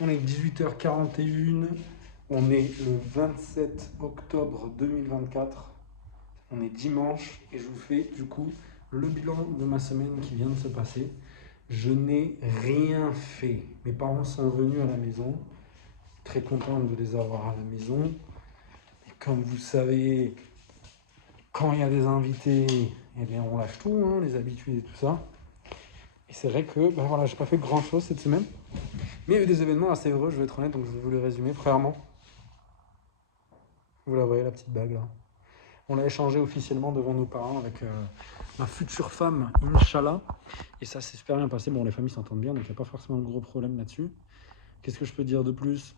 On est 18h41, on est le 27 octobre 2024, on est dimanche et je vous fais du coup le bilan de ma semaine qui vient de se passer. Je n'ai rien fait. Mes parents sont venus à la maison, très content de les avoir à la maison. Et comme vous savez, quand il y a des invités, eh bien on lâche tout, hein, les habitudes et tout ça. Et c'est vrai que voilà, j'ai pas fait grand chose cette semaine. Mais il y a eu des événements assez heureux, je vais être honnête, donc je vais vous les résumer. Premièrement, vous la voyez, la petite bague là. On l'a échangé officiellement devant nos parents avec ma future femme, Inch'Allah. Et ça s'est super bien passé. Bon, les familles s'entendent bien, donc il n'y a pas forcément de gros problème là-dessus. Qu'est-ce que je peux dire de plus?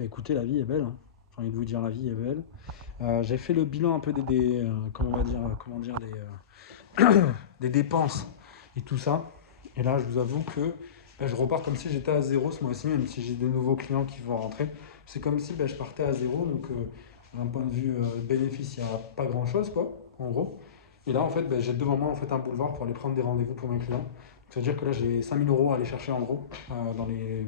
Écoutez, la vie est belle. Hein. J'ai envie de vous dire, la vie est belle. J'ai fait le bilan un peu des dépenses et tout ça. Et là, je vous avoue que je repars comme si j'étais à zéro ce mois-ci, même si j'ai des nouveaux clients qui vont rentrer. C'est comme si je partais à zéro. Donc, d'un point de vue bénéfice, il n'y a pas grand-chose, quoi, en gros. Et là, en fait, j'ai devant moi un boulevard pour aller prendre des rendez-vous pour mes clients. C'est-à-dire que là, j'ai 5 000 € à aller chercher en gros dans les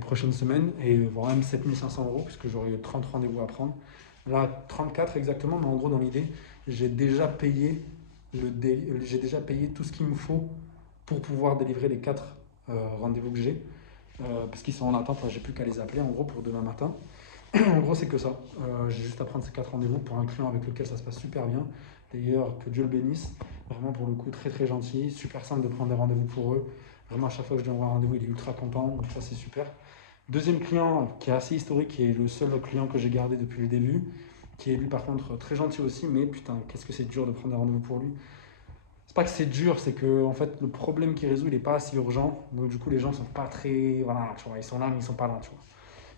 prochaines semaines, et voire même 7 500 €, puisque j'aurai 30 rendez-vous à prendre. Là, 34 exactement, mais en gros, dans l'idée, j'ai déjà payé tout ce qu'il me faut pour pouvoir délivrer les 4 rendez-vous que j'ai, parce qu'ils sont en attente. Là, j'ai plus qu'à les appeler en gros pour demain matin. En gros, c'est que ça. J'ai juste à prendre ces 4 rendez-vous pour un client avec lequel ça se passe super bien. D'ailleurs, que Dieu le bénisse. Vraiment, pour le coup, très très gentil. Super simple de prendre des rendez-vous pour eux. Vraiment, à chaque fois que je lui envoie un rendez-vous, il est ultra content. Donc ça, c'est super. Deuxième client qui est assez historique, qui est le seul client que j'ai gardé depuis le début, qui est lui par contre très gentil aussi, mais putain, qu'est-ce que c'est dur de prendre des rendez-vous pour lui. C'est pas que c'est dur, c'est que en fait le problème qu'il résout il est pas assez urgent, donc du coup les gens sont pas très, voilà, tu vois, ils sont là mais ils sont pas là, tu vois.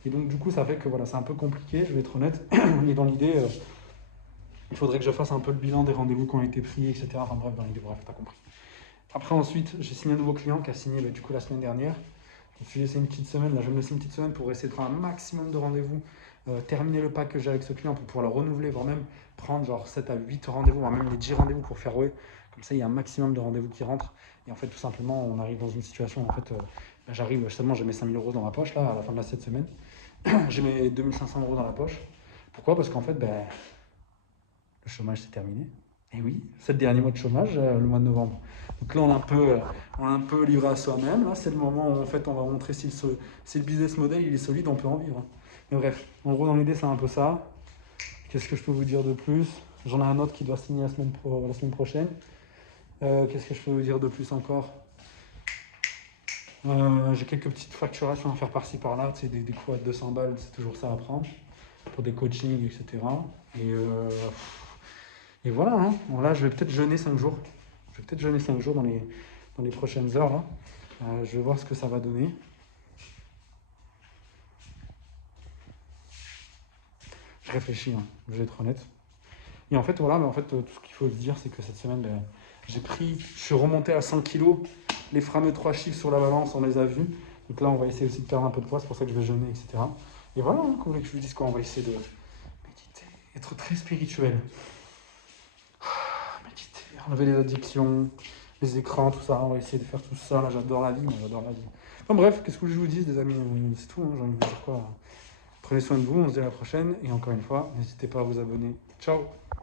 Et donc du coup ça fait que voilà, c'est un peu compliqué, je vais être honnête. Et dans l'idée, il faudrait que je fasse un peu le bilan des rendez-vous qui ont été pris, etc. Enfin bref, dans l'idée, bref, t'as compris. Après ensuite, j'ai signé un nouveau client qui a signé du coup la semaine dernière. Je me suis laissé une petite semaine, là je vais me laisser une petite semaine pour essayer de faire un maximum de rendez-vous, terminer le pack que j'ai avec ce client pour pouvoir le renouveler, voire même prendre genre 7 à 8 rendez-vous, voire même les 10 rendez-vous pour faire ouais. Comme ça il y a un maximum de rendez-vous qui rentrent. Et en fait tout simplement on arrive dans une situation où en fait j'arrive, seulement j'ai mes 5 000 € dans ma poche là à la fin de cette semaine. J'ai mes 2 500 € dans la poche. Pourquoi? Parce qu'en fait le chômage c'est terminé. Et oui, c'est le dernier mois de chômage, le mois de novembre. Donc là, on est un peu livré à soi-même. Là, c'est le moment où en fait, on va montrer si le business model il est solide, on peut en vivre. Mais bref, en gros, dans l'idée, c'est un peu ça. Qu'est-ce que je peux vous dire de plus? J'en ai un autre qui doit signer la semaine prochaine. Qu'est-ce que je peux vous dire de plus encore? J'ai quelques petites facturations à faire par-ci par-là. Tu sais, des coûts à 200 balles, c'est toujours ça à prendre. Pour des coachings, etc. Et voilà, hein. Bon, là, je vais peut-être jeûner 5 jours. Je vais peut-être jeûner 5 jours dans les prochaines heures. Là. Je vais voir ce que ça va donner. Je réfléchis, hein, je vais être honnête. Et en fait, voilà, mais en fait, tout ce qu'il faut se dire, c'est que cette semaine, je suis remonté à 100 kilos. Les fameux 3 chiffres sur la balance, on les a vus. Donc là, on va essayer aussi de perdre un peu de poids, c'est pour ça que je vais jeûner, etc. Et voilà, hein, comme je vous dis, quoi, on va essayer de méditer, être très spirituel. Méditer, enlever les addictions, les écrans, tout ça. On va essayer de faire tout ça. Là, j'adore la vie, moi, j'adore la vie. Enfin bref, qu'est-ce que je vous dis, les amis? C'est tout, hein, j'ai envie de vous dire quoi. Prenez soin de vous, on se dit à la prochaine. Et encore une fois, n'hésitez pas à vous abonner. Ciao!